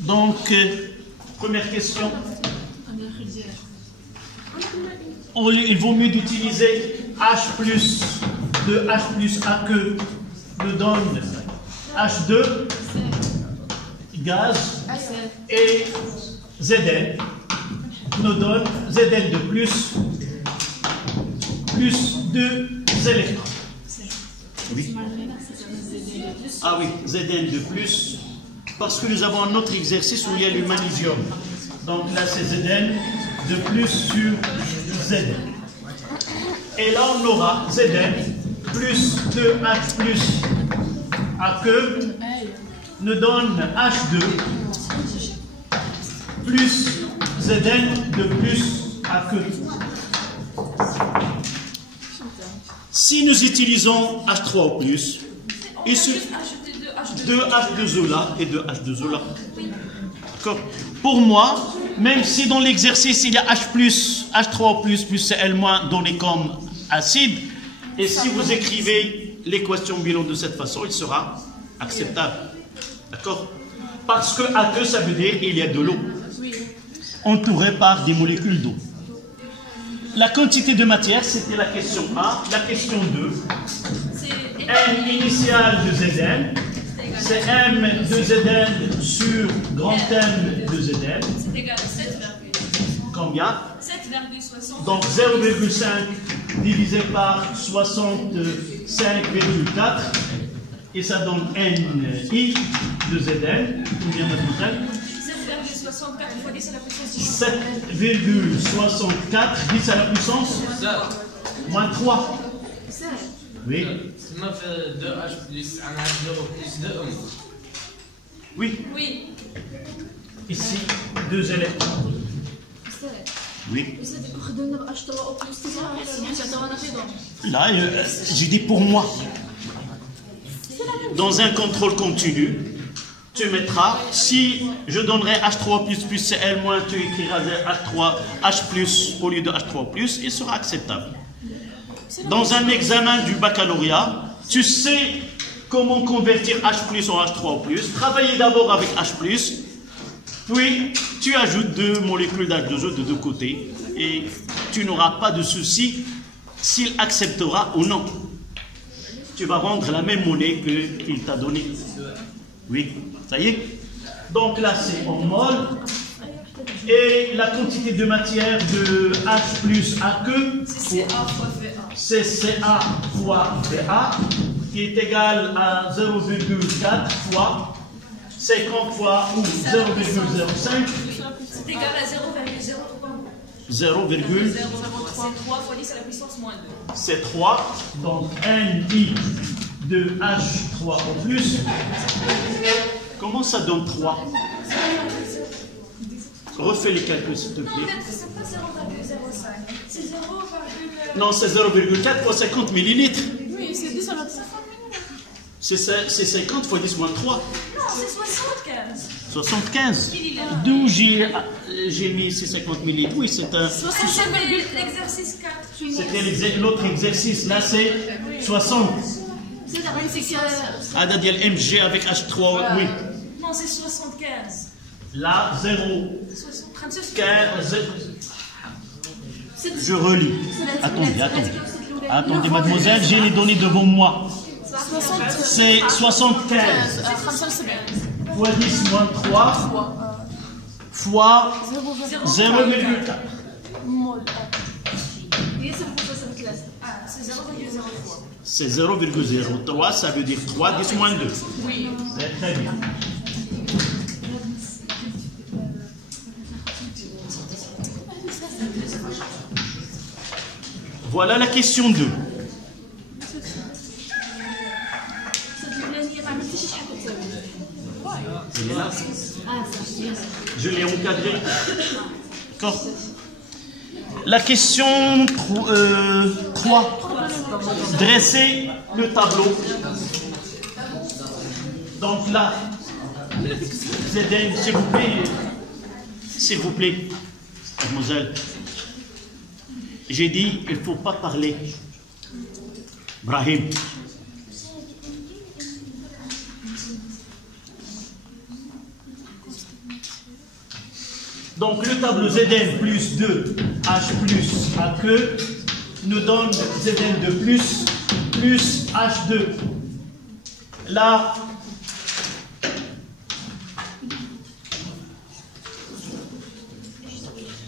Donc, première question. Il vaut mieux d'utiliser H plus de H plus A que nous donne H2, gaz, et Zn nous donne Zn de plus 2 électrons. Oui. Ah oui, Zn de plus, parce que nous avons un autre exercice où il y a le magnésium. Donc là, c'est Zn de plus sur Zn. Et là, on aura Zn plus 2H plus A que nous donne H2 plus Zn de plus A que. Si nous utilisons H3 au plus, il suffit 2H2O là et 2H2O là. D'accord. Pour moi, même si dans l'exercice il y a H plus, H3 plus Cl moins donné comme acide, et si vous écrivez l'équation bilan de cette façon, il sera acceptable. D'accord. Parce que A2, ça veut dire qu'il y a de l'eau entourée par des molécules d'eau. La quantité de matière, c'était la question A. La question 2, M initial de Zn, c'est M de Zn sur grand M de Zn. C'est égal à 7, combien? 7,60. Donc 0,5 divisé par 65,4 et ça donne NI de Zn. Combien, mademoiselle? 7,64 fois 10 à la puissance 10. 7,64 10 à la puissance moins 3. Oui. Oui. Oui. Ici, 2 électrons. Oui. Là, j'ai dit pour moi. Dans un contrôle continu, tu mettras, si je donnerai H3 plus Cl moins, tu écriras H3, H plus au lieu de H3 plus, il sera acceptable. Dans un examen du baccalauréat, tu sais comment convertir H plus en H3 plus. Travaillez d'abord avec H plus, puis tu ajoutes 2 molécules d'H2O de deux côtés et tu n'auras pas de souci s'il acceptera ou non. Tu vas rendre la même monnaie qu'il t'a donnée. Oui, ça y est. Donc là, c'est en mol. Et la quantité de matière de H plus A que c'est CA fois VA, qui est égal à 0,4 fois 50 fois ou 0,05. C'est égal à 0,03. 0,03 fois 10 à la puissance moins 2. C'est 3. Donc NI de H3 au plus. Comment ça donne 3? Refais les calculs, s'il te plaît. Non, c'est pas 0,05. C'est 0, non, c'est 0,4 fois 50 millilitres. oui, c'est 10 à la puissance. C'est 50 fois 10 moins 3. Non, c'est 75. 75. D'où j'ai mis ces 50 millilitres? Oui, c'est un... C'était l'exercice 4. C'était l'autre exercice. Là, c'est 60. Ah, il y a le MG avec H3, oui. Non, c'est 75. Là, 0. 15. Je relis. Attendez, mademoiselle, j'ai les données devant moi. C'est 75 fois 10 moins 3 fois 0,4. C'est 0,03, ça veut dire 3, 10 moins 2. Oui. C'est très bien. Voilà la question 2. Elle est là. Je l'ai encadré. D'accord. La question 3. Dressez le tableau. Donc là, Zedane, s'il vous plaît, mademoiselle. J'ai dit, il ne faut pas parler. Brahim. Donc le tableau Zn plus 2H plus AQ nous donne Zn de plus H2. Là,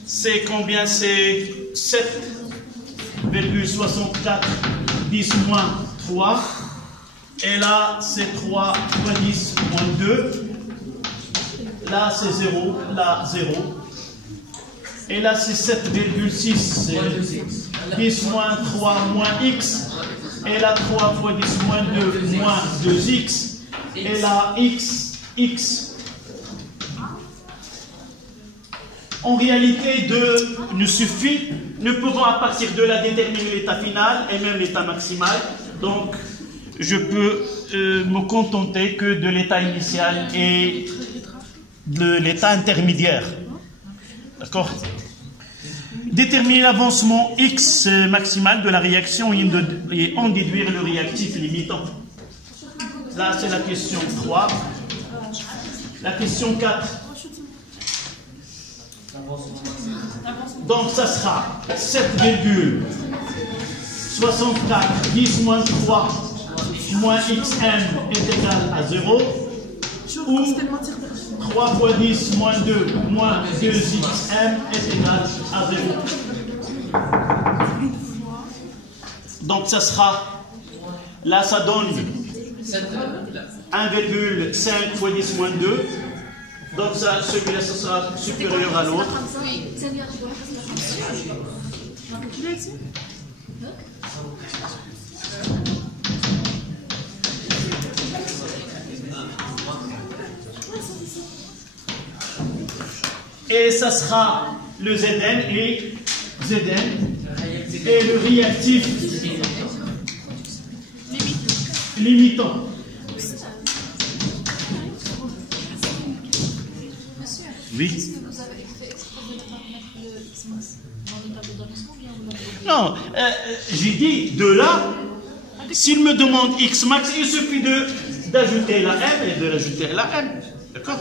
c'est combien? C'est 7,64 10 moins 3. Et là, c'est 3 fois 10 moins 2. Là, c'est 0. Là, 0. Et là, c'est 7,6. 10 moins 3 moins x. Et là, 3 fois 10 moins 2 moins 2x. Et là, x. En réalité, 2 nous suffit. Nous pouvons à partir de là déterminer l'état final et même l'état maximal. Donc, je peux me contenter que de l'état initial et de l'état intermédiaire. D'accord? Déterminer l'avancement x maximal de la réaction et en déduire le réactif limitant. Là, c'est la question 3. La question 4. Donc, ça sera 7,64 10 moins 3 moins xm est égal à 0. Ou 3 fois 10 moins 2 moins 2xm est égal à 0. Donc ça sera, là ça donne 1,5 fois 10 moins 2. Donc ça, celui-là ça sera supérieur à l'autre. Et ça sera le Zn et le réactif limitant. Oui. Non, j'ai dit de là, s'il me demande x max, il suffit d'ajouter la m et de rajouter la m. D'accord?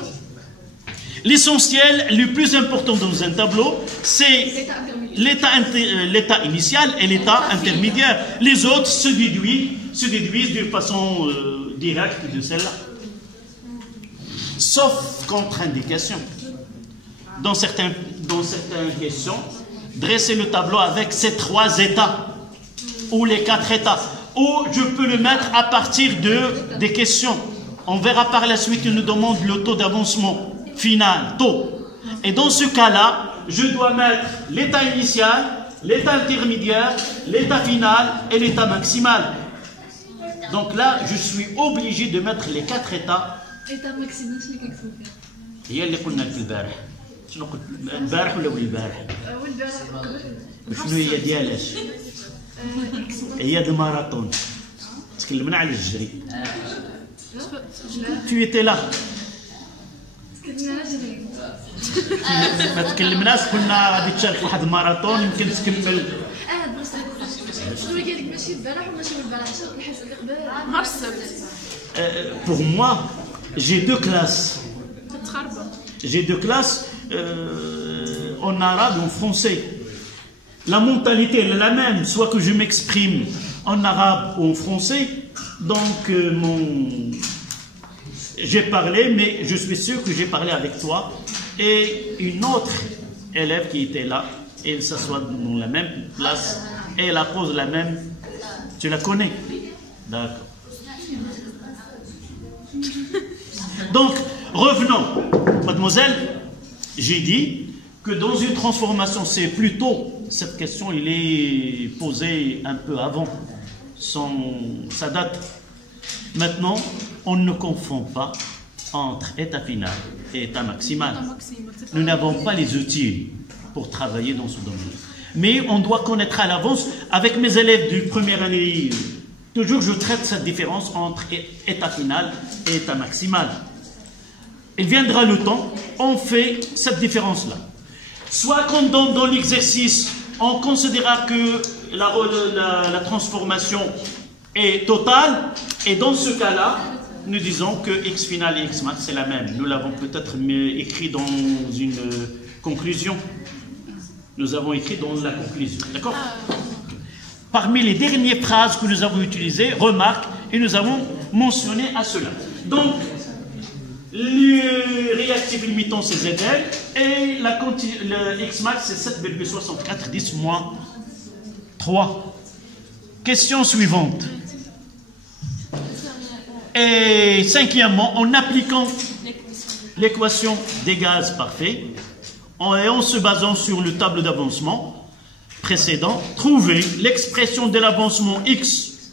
L'essentiel, le plus important dans un tableau, c'est l'état initial et l'état intermédiaire. Les autres se déduisent d'une façon directe de celle-là. Sauf contre-indication. Dans certaines questions, dresser le tableau avec ces 3 états, ou les 4 états, ou je peux le mettre à partir des questions. On verra par la suite qu'il nous demande le taux d'avancement final, taux. Et dans ce cas-là, je dois mettre l'état initial, l'état intermédiaire, l'état final et l'état maximal. Donc là, je suis obligé de mettre les 4 états. État maximal, c'est quelque chose. هي اللي قلنا في البارح. شنو قلت البارح ولا البارح؟ شنو هي ديالاش؟ هي الماراثون. تكلمنا على الجري. Tu étais là. ما تكلمناش قلنا غادي تشارك واحد الماراثون يمكن تكمل. شنو قال لك ماشي البارح وماشي البارح شنو الحساب اللي قبل نهار السبت. Pour moi, j'ai 2 classes. J'ai 2 classes en arabe et en français. La mentalité elle est la même, soit que je m'exprime en arabe ou en français. Donc, j'ai parlé, mais je suis sûr que j'ai parlé avec toi et une autre élève qui était là, et elle s'assoit dans la même place et elle pose la même. Tu la connais? D'accord. Donc, revenons. Mademoiselle, j'ai dit que dans une transformation, c'est plutôt, cette question, il est posée un peu avant, sa date. Maintenant, on ne confond pas entre état final et état maximal. Nous n'avons pas les outils pour travailler dans ce domaine. Mais on doit connaître à l'avance, avec mes élèves du première année, toujours je traite cette différence entre état final et état maximal. Il viendra le temps, on fait cette différence-là. Soit qu'on donne dans l'exercice, on considérera que la transformation est totale, et dans ce cas-là, nous disons que x final et x max c'est la même. Nous l'avons peut-être écrit dans Conclusion. Nous avons écrit dans la conclusion. D'accord? Parmi les dernières phrases que nous avons utilisées, remarque, et nous avons mentionné à cela. Donc, le réactif limitant c'est ZL et le Xmax c'est 7,64 10 moins 3. Question suivante. Et cinquièmement, en appliquant l'équation des gaz parfaits et en se basant sur le tableau d'avancement précédent, trouver l'expression de l'avancement X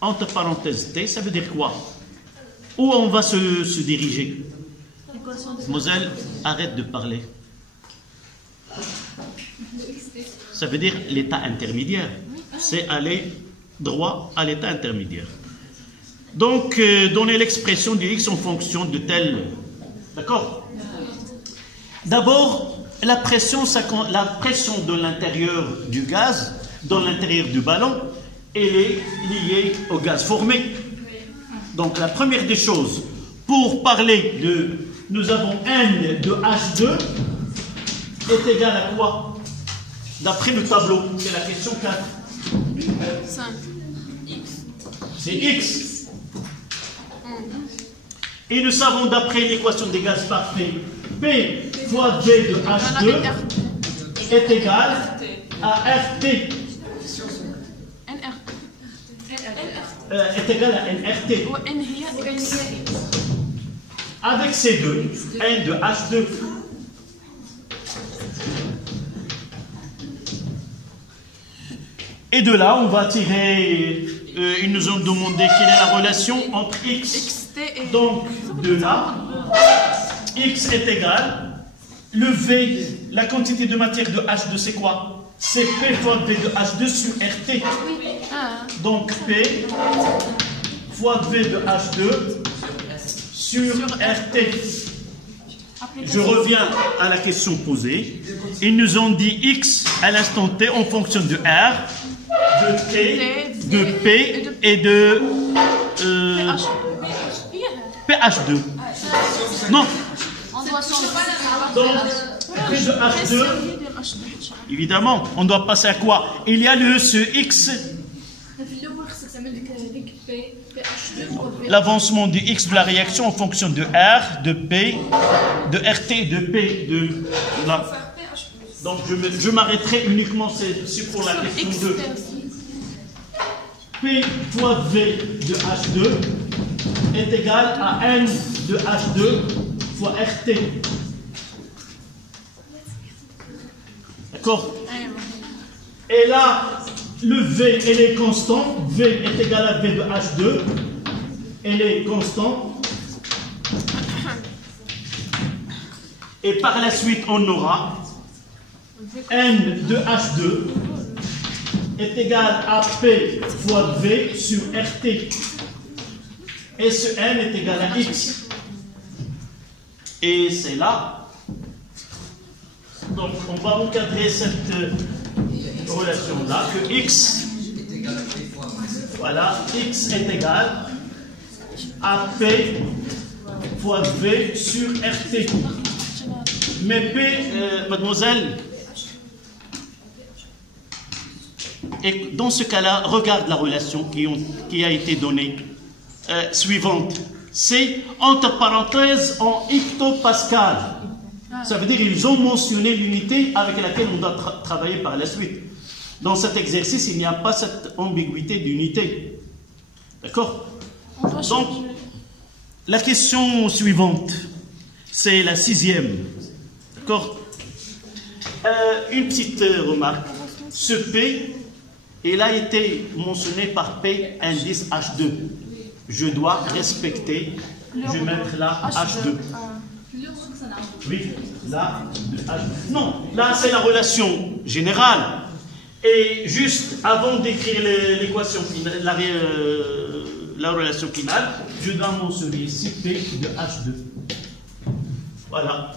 entre parenthèses T, ça veut dire quoi? Où on va se diriger? Mademoiselle, arrête de parler. Ça veut dire l'état intermédiaire. C'est aller droit à l'état intermédiaire. Donc, donner l'expression du X en fonction de tel... D'accord? D'abord, la pression de l'intérieur du gaz, dans l'intérieur du ballon, elle est liée au gaz formé. Donc, la première des choses, pour parler de... Nous avons N de H2 est égal à quoi? D'après le tableau, c'est la question 4. 5. C'est X. Et nous savons d'après l'équation des gaz parfaits, P fois V de H2 est égal à RT. Est égal à NRT. Avec ces deux, N de H2. Et de là, on va tirer, ils nous ont demandé quelle est la relation entre X. Donc, de là, X est égal, le V, la quantité de matière de H2, c'est quoi? C'est P fois V de H2 sur RT. Donc, P fois V de H2 sur RT. Je reviens à la question posée. Ils nous ont dit X à l'instant T en fonction de R, de T, de P et de PH2. Non. Donc, P de H2, évidemment, on doit passer à quoi? Il y a ce X. L'avancement du X de la réaction en fonction de R, de P, de RT, de P, de là. Donc je m'arrêterai uniquement, c'est pour la question 2. P fois V de H2 est égal à N de H2 fois RT. D'accord? Et là, le V, elle est constant. V est égal à V de H2. Elle est constante. Et par la suite, on aura N de H2 est égal à P fois V sur RT. Et ce N est égal à X. Et c'est là. Donc, on va encadrer cette relation-là, que X, voilà, X est égal à P fois V sur RT. Mais P, mademoiselle, et dans ce cas-là, regarde la relation qui a été donnée, suivante. C'est entre parenthèses en hectopascal. Ça veut dire qu'ils ont mentionné l'unité avec laquelle on doit travailler par la suite. Dans cet exercice, il n'y a pas cette ambiguïté d'unité. D'accord? Donc, la question suivante, c'est la 6e. D'accord? Une petite remarque. Ce P, il a été mentionné par P indice H2. Je dois respecter, je vais mettre là H2. Oui, là, H2. Non, là c'est la relation générale. Et juste avant d'écrire l'équation finale, la relation finale, je dois mentionner ici P de H2. Voilà.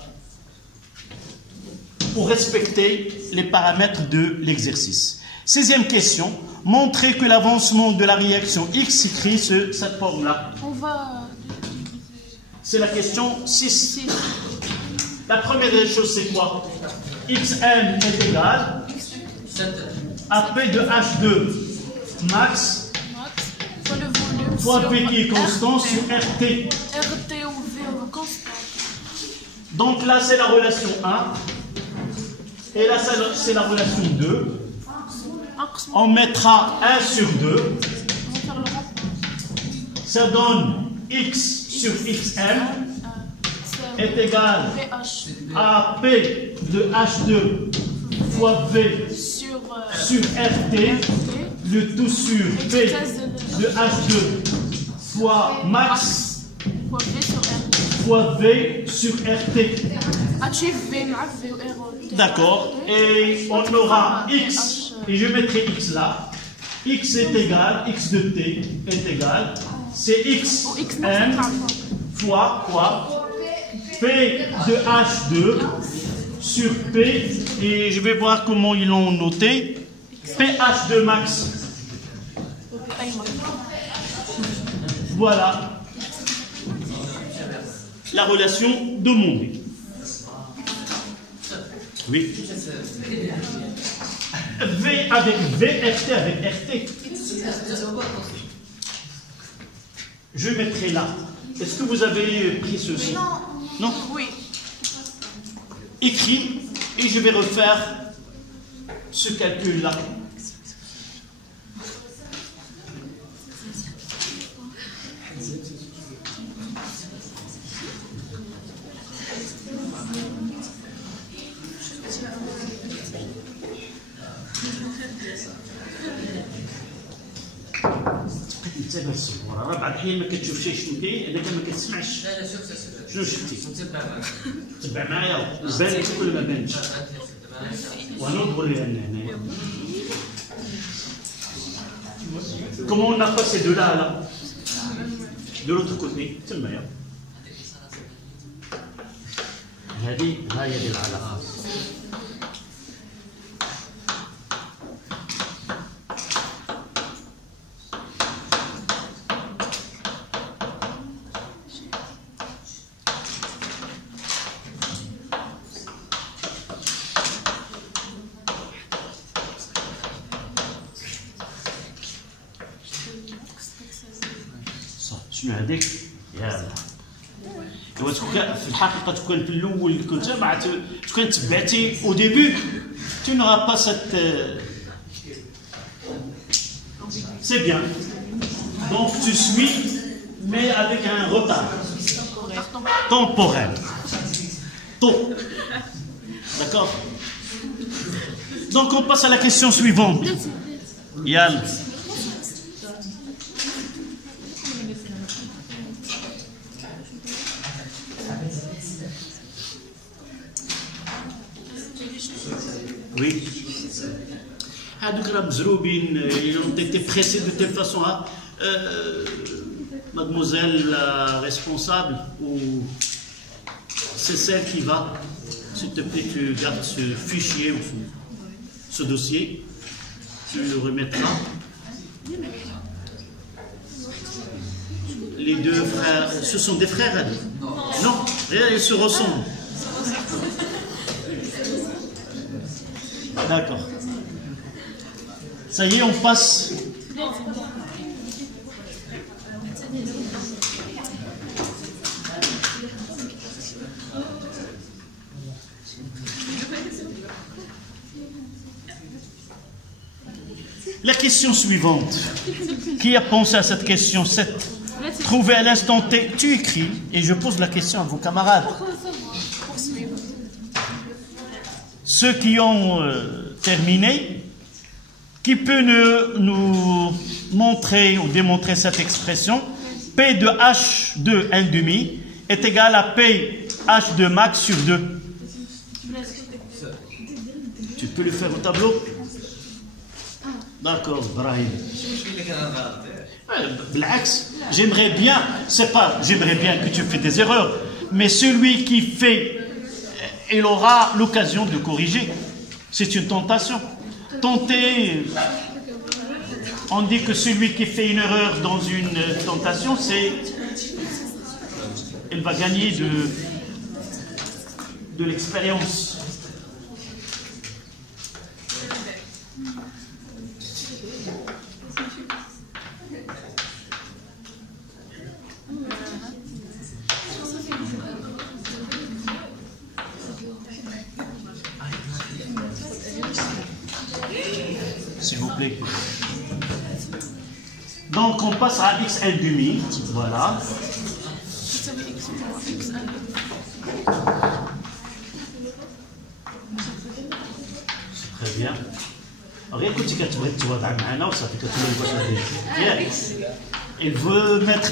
Pour respecter les paramètres de l'exercice. 6e question. Montrer que l'avancement de la réaction X s'écrit sous cette forme-là. On va... C'est la question 6. La première des choses, c'est quoi? Xm est égal à P de H2 max fois P qui est constant sur RT. RT ou V constant. Donc là, c'est la relation 1. Et là, c'est la relation 2. On mettra 1 sur 2. Ça donne X sur Xm est égal à P de H2 fois V sur RT, le tout sur P de H2 fois max fois V sur RT. D'accord. Et on aura X, et je mettrai X là. X est égal, X de T est égal, c'est Xm fois quoi? P de H2 sur P, et je vais voir comment ils l'ont noté. PH2 max. Voilà la relation de monde. Oui. V avec V, RT avec RT. Je mettrai là. Est-ce que vous avez pris ceci? Non? Oui. Écrit, et je vais refaire ce calcul-là. تتابع الصور راه بعد الحين ما كتشوف شنو كاين اذا كان ما كتسمعش. لا شوف شنو شفتي؟ نتبع معك. تبع معايا بان لك ولا ما بانش؟ وننظر لها هنايا. Comment on a passé de là à là? De l'autre côté, تمايا. هذه هي العلاقة. شنو هذيك؟ يلا ايوا في الحقيقه تكون في الاول كنت مع تكون تبعتي او ديبي tu n'auras pas cette c'est bien donc tu suis mais avec un retard temporel tôt d'accord donc on passe à la question suivante yalla. Oui. Ils ont été pressés de telle façon. Mademoiselle la responsable, ou c'est celle qui va, s'il te plaît, tu gardes ce fichier ou ce dossier, tu le remettras. Les deux frères, ce sont des frères, elle? Non, ils se ressemblent. D'accord. Ça y est, on passe. La question suivante. Qui a pensé à cette question 7? Trouver à l'instant T. Tu écris et je pose la question à vos camarades. Ceux qui ont terminé, qui peut nous montrer ou démontrer cette expression? P de H2 1,5 est égal à P H2 max sur 2. Tu peux le faire au tableau? D'accord, Brahim. J'aimerais bien, c'est pas j'aimerais bien que tu fais des erreurs, mais celui qui fait, il aura l'occasion de corriger. C'est une tentation. Tenter, on dit que celui qui fait une erreur dans une tentation, il va gagner de l'expérience. S'il vous plaît. Donc on passe à x1 demi, voilà. Très bien. Regarde quand il veut mettre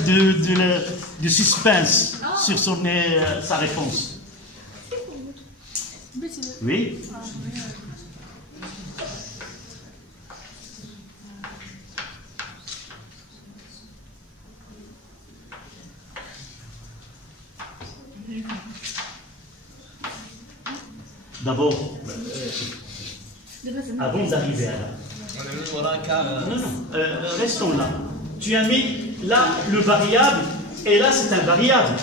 du suspense sur sa réponse. Oui. D'abord, avant d'arriver à là. Non, restons là. Tu as mis là le variable et là c'est un variable.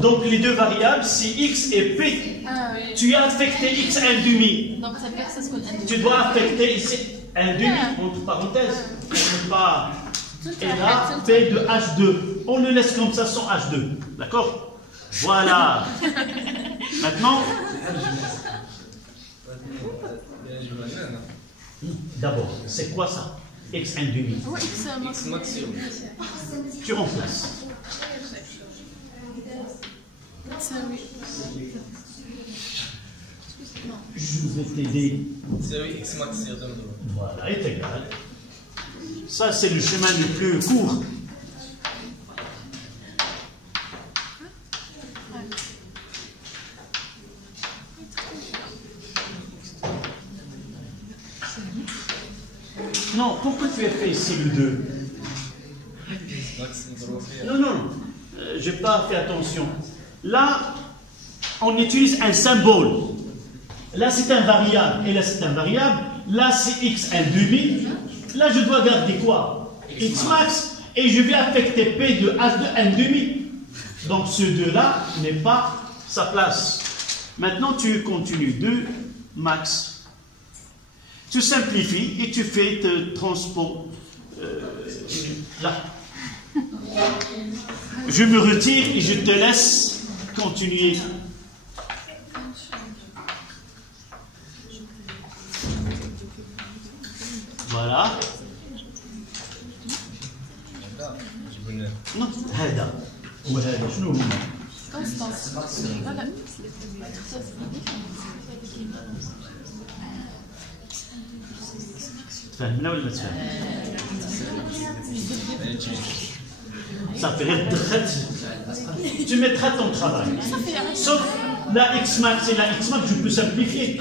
Donc les deux variables, c'est x et p. Ah, oui. Tu as affecté x un demi. Donc ça veut dire que ça se compte un demi. Tu dois affecter ici un demi, entre parenthèses. On ne pas. Et là, p de h2. On le laisse comme ça sans h2. D'accord? Voilà. Maintenant. D'abord, c'est quoi ça? X un demi. X maximum. Tu remplaces. Je vais t'aider. X maximum. Voilà, est égal. Ça, c'est le chemin le plus court. Non, pourquoi tu as fait ici le 2? Non, non, je n'ai pas fait attention. Là, on utilise un symbole. Là, c'est un variable. Et là, c'est un variable. Là, c'est x un demi. Là, je dois garder quoi? X max. Et je vais affecter P de H2 un demi. Donc, ce 2-là n'est pas sa place. Maintenant, tu continues. 2 max. Tu simplifies et tu fais te transport là. Je me retire et je te laisse continuer. Voilà. Non, هذا وهذا شنو هما؟ تفهمنا ولا ما تفهم؟ صافي غير دخلت. Tu mettras ton travail. Sauf la x max et la x max, je peux simplifier.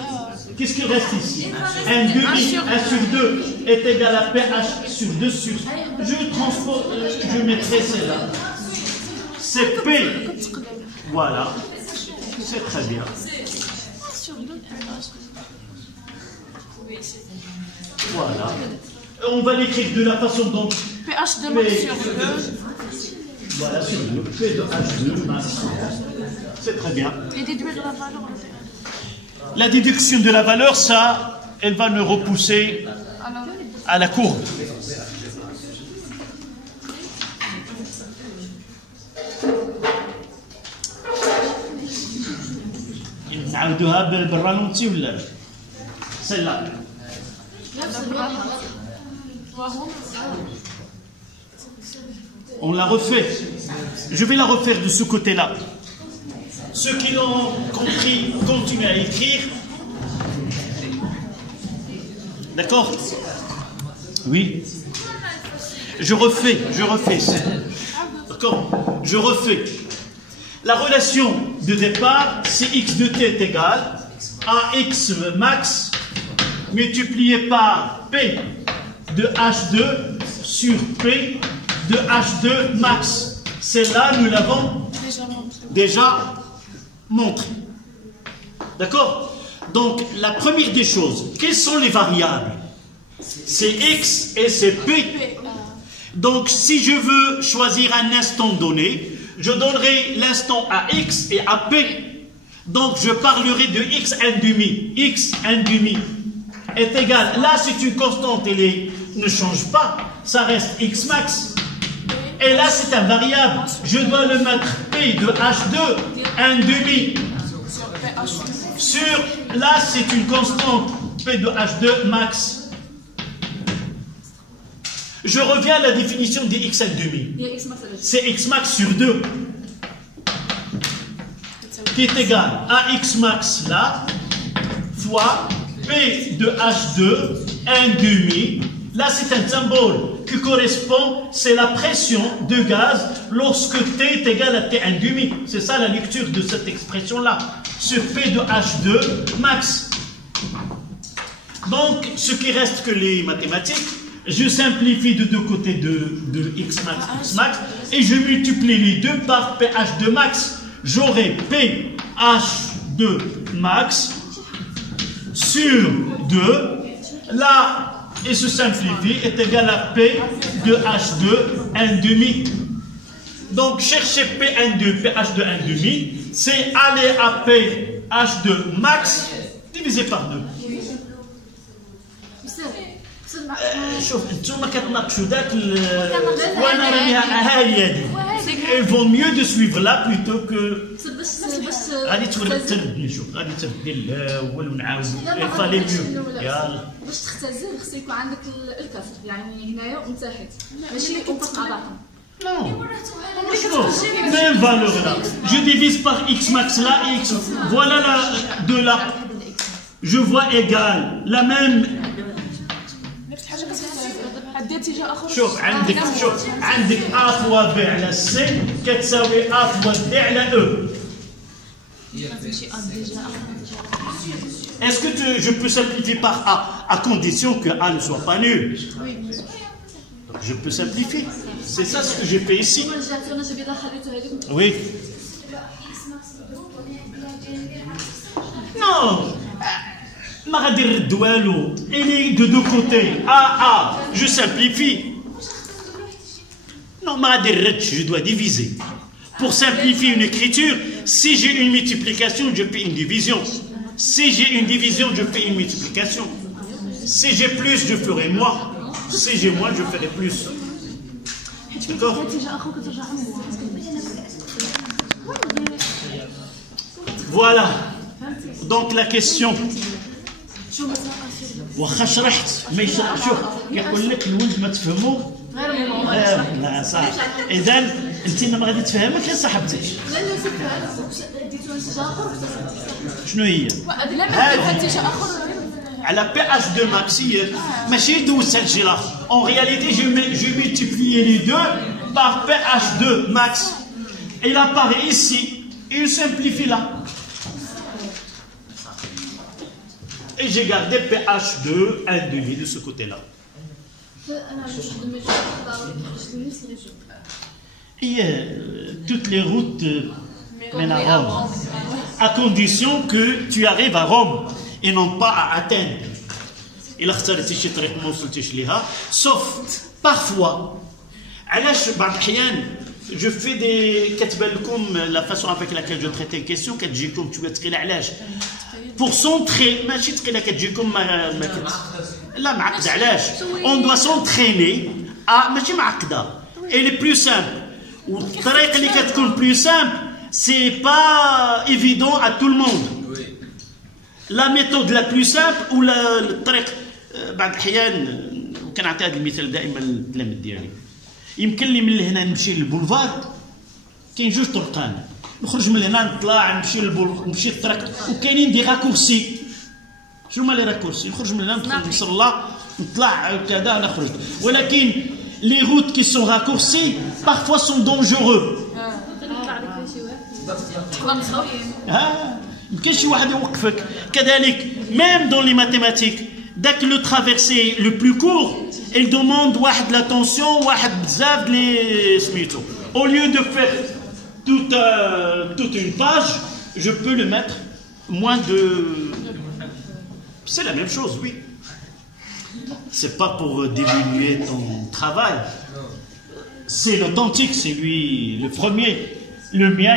Qu'est-ce qu'il reste ici? Un demi, 1 sur 2 est égal à pH sur 2 sur. Je mettrai celle-là. C'est P. Voilà. C'est très bien. Voilà. On va l'écrire de la façon dont. pH de max sur 2. Voilà, sur 2. P de H2 max. C'est très bien. Et déduire la valeur. La déduction de la valeur, ça, elle va nous repousser à la courbe. نعاودوها بالرالونتي ولا celle-là. On la refait. Je vais la refaire de ce côté-là. Ceux qui l'ont compris, continuent à écrire. D'accord? Oui. Je refais. D'accord? Je refais. La relation de départ, c'est x de t est égal à x max multiplié par p de h2 sur p de h2 max. Celle-là, nous l'avons déjà montré. D'accord? Donc, la première des choses, quelles sont les variables? C'est x et c'est p. Donc, si je veux choisir un instant donné, je donnerai l'instant à x et à p. Donc je parlerai de x 1 demi. X 1 demi est égal. Là, c'est une constante, elle ne change pas. Ça reste x max. Et là, c'est un variable. Je dois le mettre P de H2, 1 demi. Sur, là, c'est une constante. P de H2 max. Je reviens à la définition des x 1 demi. C'est x max sur 2. Qui est égal à x max là, fois P de H2, 1 demi. Là, c'est un symbole qui correspond, c'est la pression de gaz lorsque T est égal à T 1 demi. C'est ça la lecture de cette expression-là. Sur P de H2 max. Donc, ce qui reste que les mathématiques, je simplifie de deux côtés de x max, et je multiplie les deux par PH2 max. J'aurai PH2 max sur 2, là, et se simplifie, est égal à P de H2 1 demi. Donc, chercher P12, PH2 1 demi, c'est aller à PH2 max divisé par 2. شوف انتم كتناقشوا ذاك وانا راني هاهي هذه. Il vaut mieux de suivre là plutôt que غادي تردني. شوف غادي تردي الاول ونعاود فالي ميو. يلا باش تختزل خص يكون عندك الكسر يعني هنايا ومن تحت ماشي يكون فوق بعضهم. Non, même valeur là. Je divise par x max là et x. Voilà la de là. Je vois égal la même. شوف عندك A fois B على C كتساوي A fois D على E. Est-ce que je peux simplifier par A à condition que A ne soit pas nul? Je peux simplifier. C'est ça ce que j'ai fait ici. Oui. Non. Il est de deux côtés. A, je simplifie. Non, je dois diviser. Pour simplifier une écriture, si j'ai une multiplication, je fais une division. Si j'ai une division, je fais une multiplication. Si j'ai plus, je ferai moins. Si j'ai moins, je ferai plus. D'accord? Voilà. Donc la question. واخا شرحت ما شوف كيقول لك الولد ما تفهمو لا صح. اذا انت ما غادي تفهمك يا صاحبتي. لا فهمت ديتو نتيجه اخر. شنو هي؟ لا نتيجه اخر على PH2 max ماشي دوزت هادشي الاخر. En réalité je multiplie les deux par PH2 max. Il apparaît ici et il simplifie là. Et j'ai gardé PH2 1 demi de ce côté-là. Et toutes les routes mènent à Rome. À condition que tu arrives à Rome et non pas à Athènes. إلا اخترتي شي طريق ما وصلتيش ليها. Sauf parfois. علاش بعض الأحيان je fais des كتبان لكم la façon avec laquelle je traite une question كتجيكم شوية ثقيلة. علاش؟ pour centrer ماشي ثقيله كتجيكم لا معقده. علاش on doit s'entraîner ماشي معقده. elle est plus simple. والطريقه اللي كتكون plus simple c'est pas évident à tout le monde. la méthode la plus simple ولا الطريق بعض الاحيان كنعطي هذا المثال دائما للتلاميذ ديالي. يمكن لي من هنا نمشي للبولفار كاين جوج طرقان. نخرج من هنا نطلع نمشي الطريق وكاينين دي راكورسي. شنو هما لي راكورسي؟ نخرج من هنا ندخل نصلى نطلع كذا نخرج. ولكن لي روت كي سون راكورسي parfois sont dangereux. يمكن شي واحد يوقفك. كذلك même dans les mathématiques dès que le traversé le plus court il demande واحد l'attention واحد بزاف لي سميتو. au lieu de faire toute une page, je peux le mettre moins de... C'est la même chose, oui. C'est pas pour diminuer ton travail. C'est l'authentique, c'est lui le premier. Le mien,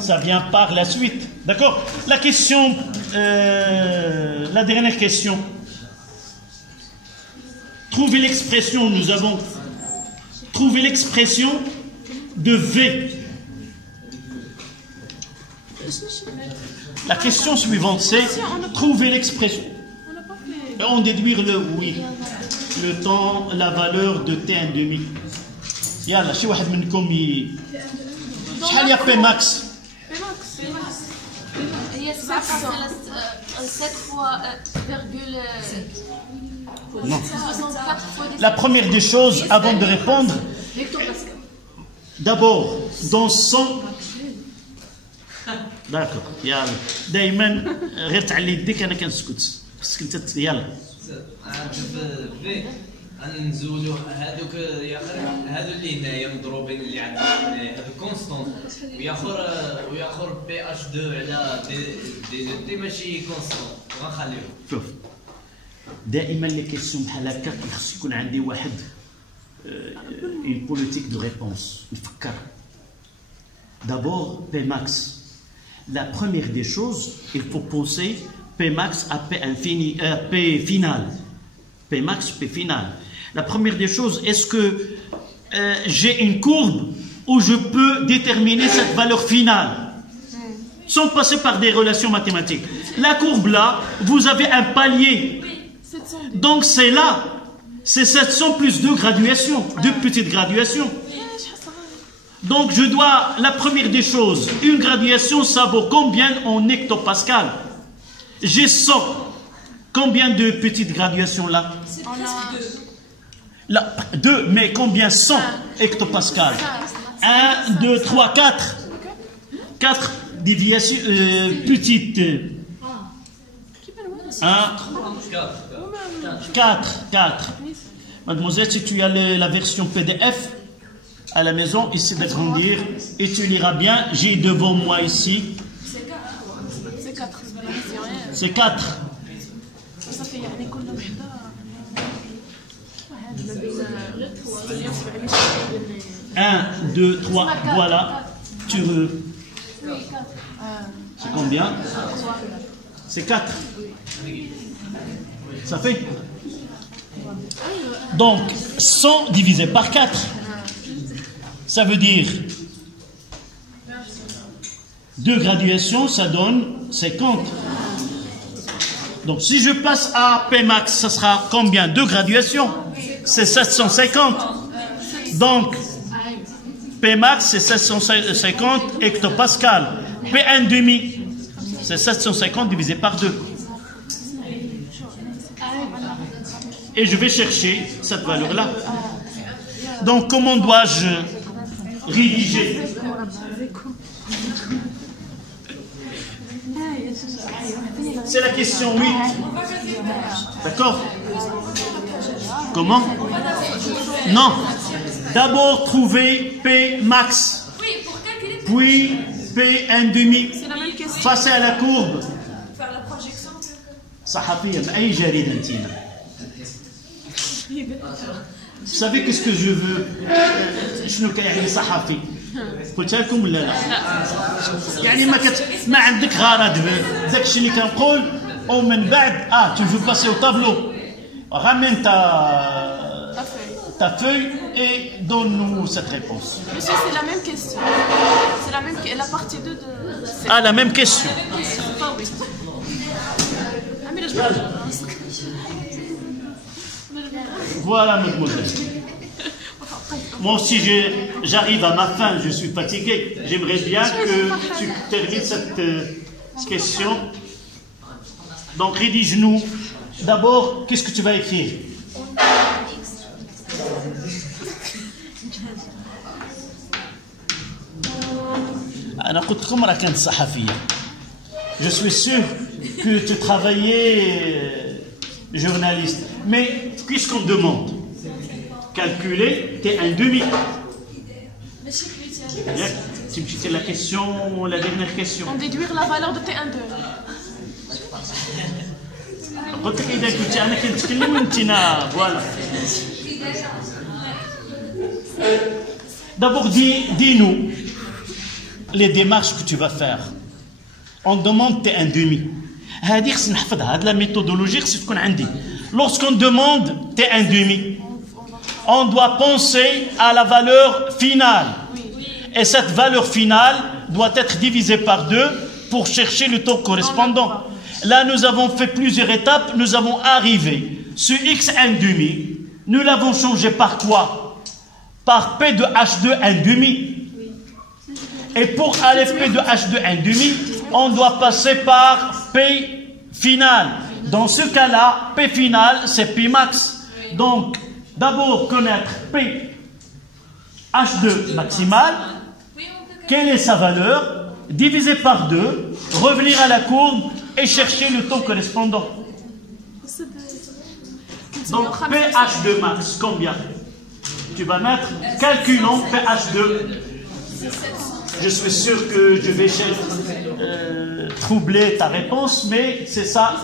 ça vient par la suite. D'accord? La question, la dernière question. Trouvez l'expression, nous avons trouvé l'expression de V. La question suivante, c'est trouver l'expression. On déduire le oui, le temps, la valeur de T1,5. Yalla, si واحد منكم شحال يا بي ماكس؟ هي 7 fois virgule. Non. La première des choses, avant de répondre, d'abord, dans son... D'accord, يلا دائما غير تعلي يديك انا كنسكت خصك انت يلا نزولوا هذوك هذو اللي هنايا مضروبين اللي عندنا هذو كونستونت وياخر بي اش 2 على دي ماشي كونستونت غنخليوه. شوف دائما لي كيسيون بحال هكا خص يكون عندي واحد une politique de réponse نفكر. D'abord Pmax. La première des choses, il faut penser Pmax à P infini, P final. Pmax, P final. La première des choses, est-ce que j'ai une courbe où je peux déterminer cette valeur finale sans passer par des relations mathématiques? La courbe là, vous avez un palier. Donc c'est là, c'est 700 plus 2 graduations, 2 petites graduations. Donc je dois, la première des choses, une graduation, ça vaut combien en hectopascal? J'ai 100. Combien de petites graduations là? Là, 2, mais combien? 100 hectopascal. 1, 2, 3, 4. 4 déviations petites. 1, 4. Mademoiselle, si tu as la version PDF à la maison, essaie d'agrandir et tu liras bien. J'ai devant moi ici. C'est 4. 1, 2, 3, voilà. Tu veux. C'est combien? C'est 4. Ça fait? Donc, 100 divisé par 4. Ça veut dire 2 graduations, ça donne 50. Donc si je passe à Pmax, ça sera combien? 2 graduations? C'est 750. Donc Pmax c'est 750 hectopascal. P1,5 c'est 750 divisé par 2. Et je vais chercher cette valeur-là. Donc comment dois-je rédiger? C'est la question 8. D'accord? Comment? Non. D'abord trouver P max. Puis P1,5. Passer à la courbe. Faire la projection. صحفية بأي جريدة انتينا. Vous savez qu'est-ce que je veux? شنو كيعني صحفي؟ قلتها لكم ولا لا؟ يعني ما عندك غرض داك الشيء اللي كنقول ومن بعد tu veux passer au tableau. Ramène ta feuille et donne-nous cette réponse. Monsieur, c'est la même question. C'est la même la partie 2 de. Ah, la même question. Pas oui. Ah mais là je Voilà, mademoiselle. Moi aussi, j'arrive à ma fin, je suis fatigué. J'aimerais bien que tu termines cette question. Donc, rédige-nous. D'abord, qu'est-ce que tu vas écrire? Je suis sûr que tu travaillais journaliste. Mais puisqu'on demande, calculer T1,5. C'est la question, la dernière question. On déduire la valeur de T1,2. Voilà. D'abord, dis-nous, les démarches que tu vas faire. On demande T1,5. La méthodologie, c'est ce qu'on a dit. Lorsqu'on demande T1,5, on doit penser à la valeur finale. Et cette valeur finale doit être divisée par 2 pour chercher le taux correspondant. Là, nous avons fait plusieurs étapes, nous avons arrivé. Ce x1,5, nous l'avons changé par quoi? Par P de H2 1,5. Et pour aller P de H2 1,5, on doit passer par P final. Dans ce cas-là, P final, c'est P max. Donc, d'abord connaître P H2 maximal. Quelle est sa valeur? Diviser par 2, revenir à la courbe et chercher le taux correspondant. Donc PH2 max, combien? Tu vas mettre, calculons PH2. Je suis sûr que je vais troubler ta réponse, mais c'est ça,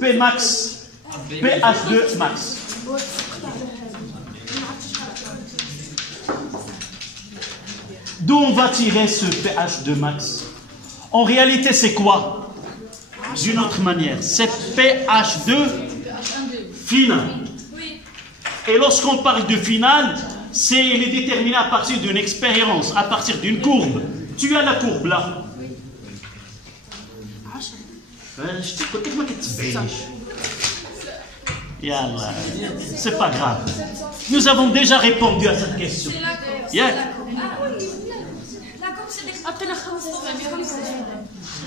P max, PH2 max. D'où on va tirer ce PH2 max? En réalité, c'est quoi? D'une autre manière, c'est PH2 final. Et lorsqu'on parle de final, il est déterminé à partir d'une expérience, à partir d'une courbe. Tu as la courbe là. C'est pas grave. Nous avons déjà répondu à cette question.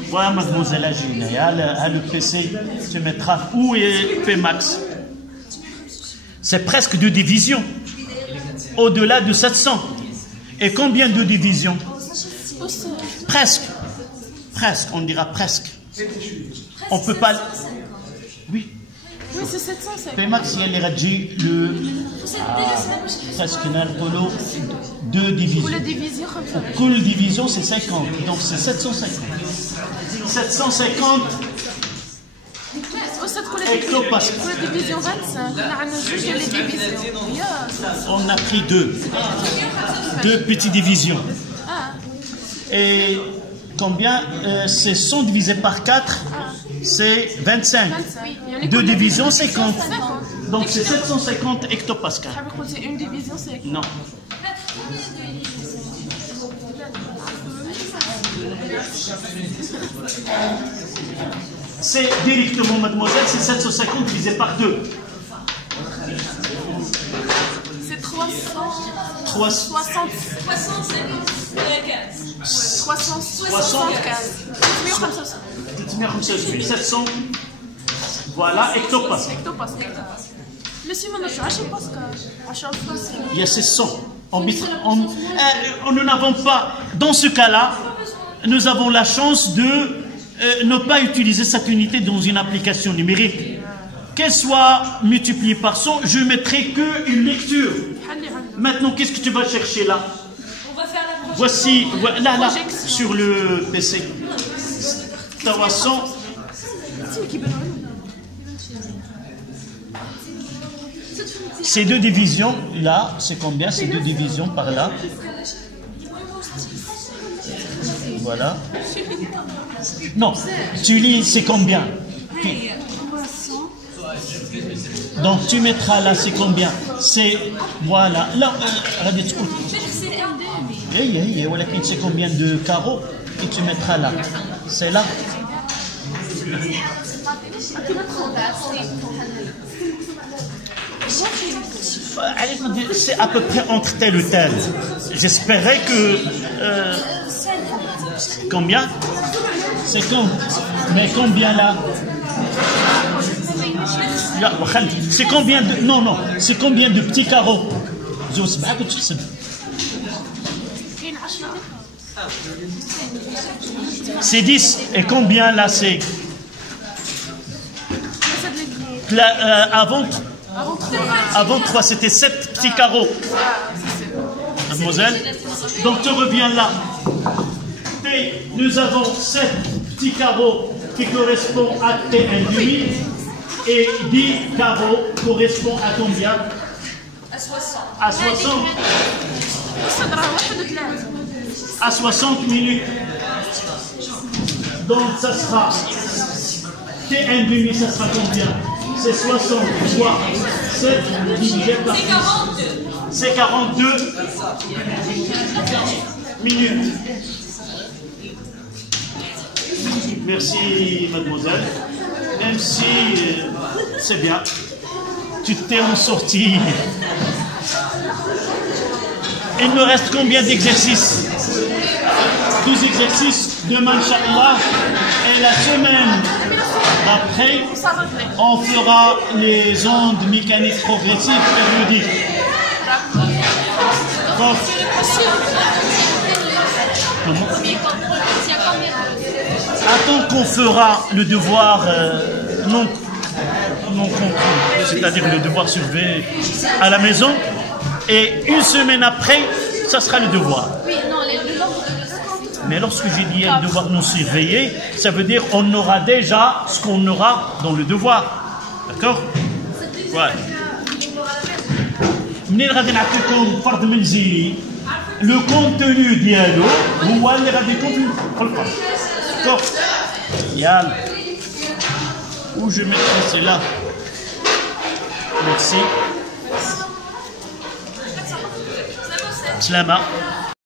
Voilà, mademoiselle Agine, le PC, tu mettras où est P max? C'est presque 2 divisions, au-delà de 700. Et combien de divisions? Presque, on dira presque. On peut pas... Oui. Oui, c'est 750. P max, il y a le... presque 2 divisions. Pour la division, Pour la division, c'est 50. Donc c'est 750. 750 hectopascales. pour la division 25, On a pris 2 petites divisions. Et combien? C'est 100 divisé par 4, c'est 25. 2 divisions, 50. Donc c'est 750 hectopascales. C'est une division, c'est... Non. C'est directement, mademoiselle, c'est 750 divisé par 2. C'est 300... 360. 700. Voilà, hectopascal. Monsieur, je suis 10 باسكال. 10 باسكال. Il y a ces 100. Nous n'avons pas, dans ce cas-là, nous avons la chance de ne pas utiliser cette unité dans une application numérique. Qu'elle soit multipliée par 100, je ne mettrai qu'une lecture. Maintenant, qu'est-ce que tu vas chercher là? Voici, là, sur le PC. Tawa 100. Ces 2 divisions, là, c'est combien? Ces 2 divisions par là. Voilà. Non, tu lis, c'est combien? Donc tu mettras là, c'est combien? C'est, voilà. Là, c'est combien de carreaux? Et tu mettras là. C'est là. C'est à peu près entre tel ou tel. J'espérais que... combien? 50. Mais combien là? C'est combien de... Non. C'est combien de petits carreaux? C'est 10. Et combien là c'est? Avant 3, c'était 7 petits carreaux. Mademoiselle. Donc tu reviens là. Et nous avons 7 petits carreaux qui correspondent à T1,5 et 10 carreaux correspondent à combien? À 60. À 60. à 60 minutes. Donc ça sera T1,5, ça sera combien? C'est 60 fois 7 divisé par 10. C'est 42 minutes. Merci mademoiselle. Même si c'est bien, tu t'es en sortie. Il nous reste combien d'exercices? 12 exercices. Demain, Inch'Allah. Et la semaine après, on fera les ondes mécaniques progressives périodiques. Donc, attends qu'on fera le devoir non conclu, c'est-à-dire le devoir surveillé à la maison, et une semaine après, ça sera le devoir. Mais lorsque j'ai dit un devoir non surveillé, ça veut dire qu'on aura déjà ce qu'on aura dans le devoir. D'accord? Voilà. منين غادي نعطيكم فرض منزلي لو كونتوني ديالو هو اللي غادي يكون في الفرض. D'accord? يلا. Où je mettrai cela? Merci. Slama.